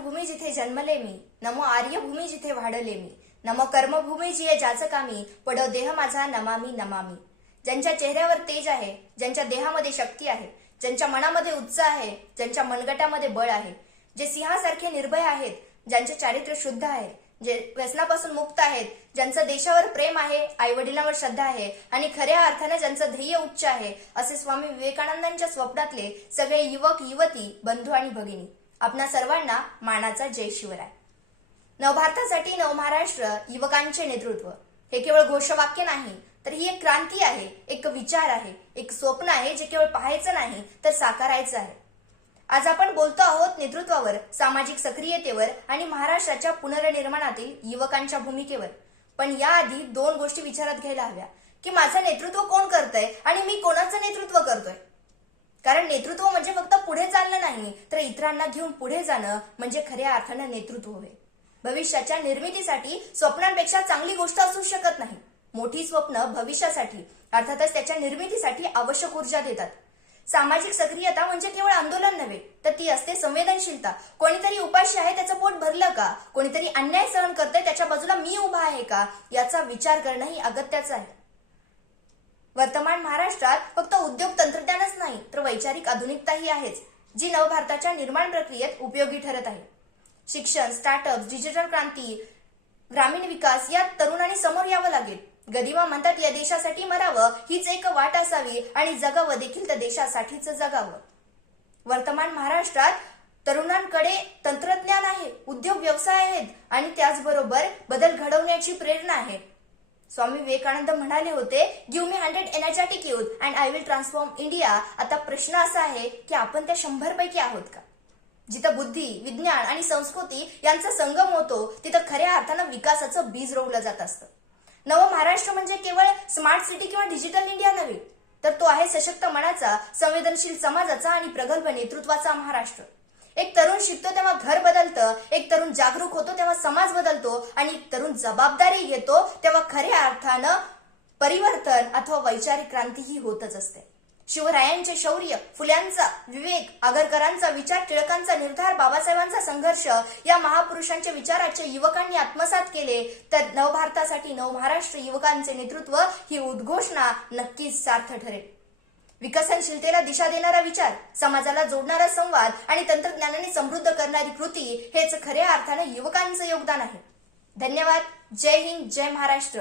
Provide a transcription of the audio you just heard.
मातृभूमी जिथे जन्मले मी नमो आर्यभूमी जिथे वाढले मी नमो कर्मभूमी जिये ज्याचं कामी पडो देह माझा नमामी नमामी. ज्यांच्या चेहऱ्यावर तेज आहे ज्यांच्या देहामध्ये शक्ती आहे ज्यांच्या मनामध्ये उत्साह आहे ज्यांच्या मनगटामध्ये बळ आहे जे सिंहासारखे निर्भय आहेत ज्यांचे चारित्र्य शुद्ध आहे जे व्यसनापासून मुक्त आहेत ज्यांचं देशावर प्रेम आहे आई वडिलांवर श्रद्धा आहे आणि खऱ्या अर्थाने ज्यांचं ध्येय उच्च आहे असे स्वामी विवेकानंदांच्या स्वप्नातले सगळे युवक युवती बंधू आणि भगिनी. आपणा सर्वांना मानाचा जय शिवराय. नवभारतासाठी नवमहाराष्ट्र युवकांचे नेतृत्व. हे केवळ घोषवाक्य नाही तर ही एक क्रांती आहे एक विचार आहे एक स्वप्न आहे जे केवळ पाहायचं नाही तर साकारायचं आहे. आज आपण बोलतो आहोत नेतृत्वावर सामाजिक सक्रियतेवर आणि महाराष्ट्राच्या पुनर्निर्माणातील युवकांच्या भूमिकेवर. पण याआधी दोन गोष्टी विचारात घ्यायला हव्या की माझं नेतृत्व कोण करतंय आणि मी कोणाचं नेतृत्व करतोय? कारण नेतृत्व म्हणजे फक्त पुढे चालणं नाही तर इतरांना घेऊन पुढे जाणं म्हणजे खऱ्या अर्थानं नेतृत्व होय. भविष्याच्या निर्मितीसाठी स्वप्नांपेक्षा चांगली गोष्ट असू शकत नाही. मोठी स्वप्न भविष्यासाठी अर्थातच त्याच्या निर्मितीसाठी आवश्यक ऊर्जा देतात. सामाजिक सक्रियता म्हणजे केवळ आंदोलन नव्हे तर ती असते संवेदनशीलता. कोणीतरी उपाशी आहे त्याचं पोट भरलं का? कोणीतरी अन्याय सहन करतंय त्याच्या बाजूला मी उभा आहे का? याचा विचार करणं ही अगत्याचं आहे. वर्तमान महाराष्ट्रात फक्त उद्योग वैचारिक आधुनिकता ही वैचारिक आधुनिकताही आहेच जी नवभारताच्या निर्माण प्रक्रियेत उपयोगी ठरत आहे. शिक्षण स्टार्टअप डिजिटल क्रांती ग्रामीण विकास या तरुणांनी समोर यावं लागेल. गदिमा म्हणतात या देशासाठी मरावं हीच एक वाट असावी आणि जगावं देखील त्या देशासाठीच जगावं. वर्तमान महाराष्ट्रात तरुणांकडे तंत्रज्ञान आहे उद्योग व्यवसाय आहेत आणि त्याचबरोबर बदल घडवण्याची प्रेरणा आहे. स्वामी विवेकानंद म्हणाले होते give me hundred energetic youth and I will transform India आता प्रश्न असा आहे की आपण त्या शंभर पैकी आहोत का? जिथं बुद्धी विज्ञान आणि संस्कृती यांचा संगम होतो तिथं खऱ्या अर्थानं विकासाचं बीज रोवलं जात असतं. नव महाराष्ट्र म्हणजे केवळ स्मार्ट सिटी किंवा डिजिटल इंडिया नव्हे तर तो आहे सशक्त मनाचा संवेदनशील समाजाचा आणि प्रगल्भ नेतृत्वाचा महाराष्ट्र. एक तरुण शिकतो तेव्हा घर बदलतं एक तरुण जागरूक होतो तेव्हा समाज बदलतो आणि तरुण जबाबदारी घेतो तेव्हा खऱ्या अर्थानं परिवर्तन अथवा वैचारिक क्रांती ही होतच असते. शिवरायांचे शौर्य फुल्यांचा विवेक आगरकरांचा विचार टिळकांचा निर्धार बाबासाहेबांचा संघर्ष या महापुरुषांच्या विचाराचे युवकांनी आत्मसात केले तर नवभारतासाठी नवमहाराष्ट्र युवकांचे नेतृत्व ही उद्घोषणा नक्कीच सार्थ ठरेल. विकसनशीलतेला दिशा देणारा विचार समाजाला जोडणारा संवाद आणि तंत्रज्ञानाने समृद्ध करणारी कृती हेच खऱ्या अर्थाने युवकांचं योगदान आहे. धन्यवाद. जय हिंद जय महाराष्ट्र.